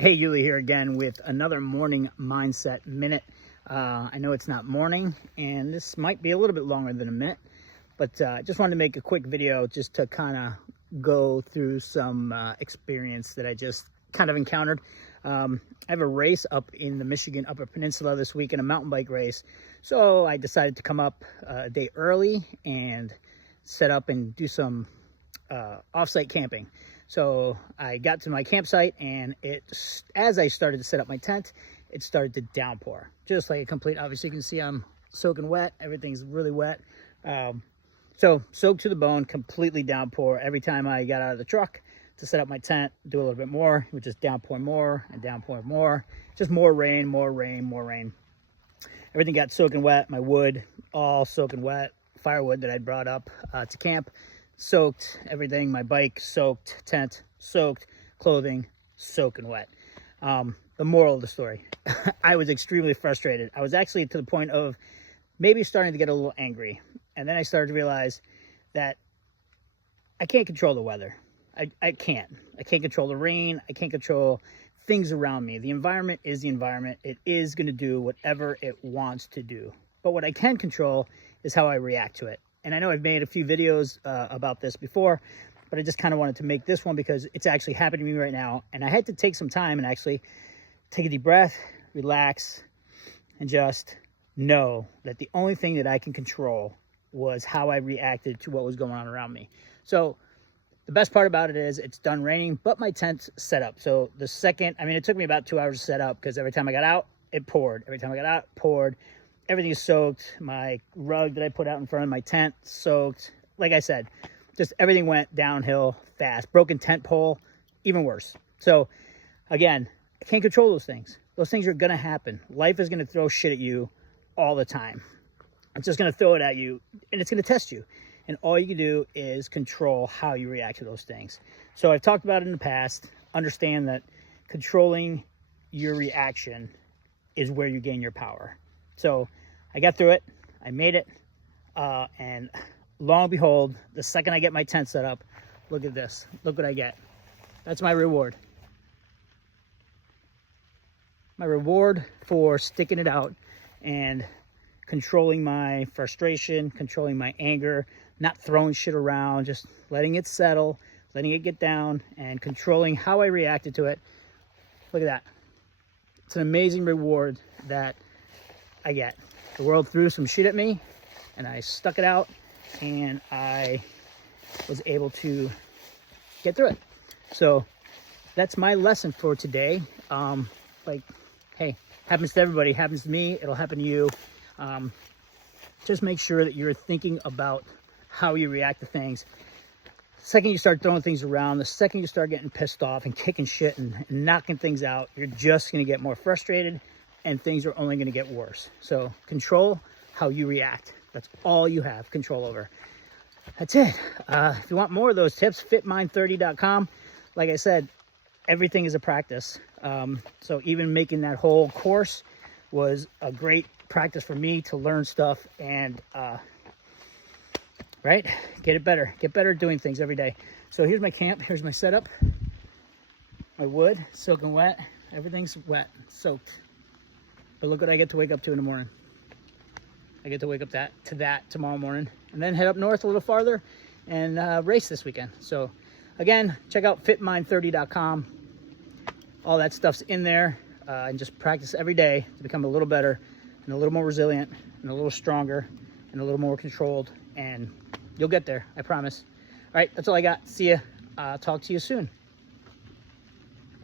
Hey, Yuli here again with another morning mindset minute. I know it's not morning and this might be a little bit longer than a minute, but I just wanted to make a quick video just to kind of go through some experience that I just kind of encountered. I have a race up in the Michigan Upper Peninsula this weekend, a mountain bike race. So I decided to come up a day early and set up and do some off-site camping. So I got to my campsite and as I started to set up my tent, it started to downpour. Just like a complete, obviously you can see I'm soaking wet. Everything's really wet. So soaked to the bone, completely downpour. Every time I got out of the truck to set up my tent, do a little bit more, it would just downpour more and downpour more. Just more rain, more rain, more rain. Everything got soaking wet. My wood, all soaking wet. Firewood that I brought up to camp, soaked. Everything, my bike soaked, tent soaked, clothing soaking wet. The moral of the story, I was extremely frustrated. I was actually to the point of maybe starting to get a little angry. And then I started to realize that I can't control the weather. I can't control the rain. I can't control things around me. The environment is the environment. It is going to do whatever it wants to do. But what I can control is how I react to it. And I know I've made a few videos about this before, but I just kind of wanted to make this one because it's actually happening to me right now. And I had to take some time and actually take a deep breath, relax, and just know that the only thing that I can control was how I reacted to what was going on around me. So the best part about it is it's done raining, but my tent's set up. So the second, it took me about 2 hours to set up because every time I got out, it poured. Every time I got out, it poured. Everything is soaked. My rug that I put out in front of my tent, soaked. Like I said, just everything went downhill fast. Broken tent pole, even worse. So again, I can't control those things. Those things are going to happen. Life is going to throw shit at you all the time. It's just going to throw it at you and it's going to test you. And all you can do is control how you react to those things. So I've talked about it in the past. Understand that controlling your reaction is where you gain your power. So I got through it, I made it, and lo and behold, the second I get my tent set up, look at this, look what I get. That's my reward. My reward for sticking it out and controlling my frustration, controlling my anger, not throwing shit around, just letting it settle, letting it get down, and controlling how I reacted to it. Look at that. It's an amazing reward that I get. The world threw some shit at me and I stuck it out and I was able to get through it. So that's my lesson for today. Hey, happens to everybody, happens to me, it'll happen to you. Just make sure that you're thinking about how you react to things. The second you start throwing things around, the second you start getting pissed off and kicking shit and knocking things out, you're just going to get more frustrated and things are only going to get worse. So control how you react. That's all you have control over. That's it. If you want more of those tips, fitmind30.com. Like I said, everything is a practice. So even making that whole course was a great practice for me to learn stuff and right, get better at doing things every day. So here's my camp, here's my setup, my wood soaking wet, everything's wet, soaked. But look what I get to wake up to in the morning. I get to wake up to that tomorrow morning and then head up north a little farther and race this weekend. So again, check out fitmind30.com. All that stuff's in there, and just practice every day to become a little better and a little more resilient and a little stronger and a little more controlled, and you'll get there, I promise. All right, that's all I got. See ya. Talk to you soon.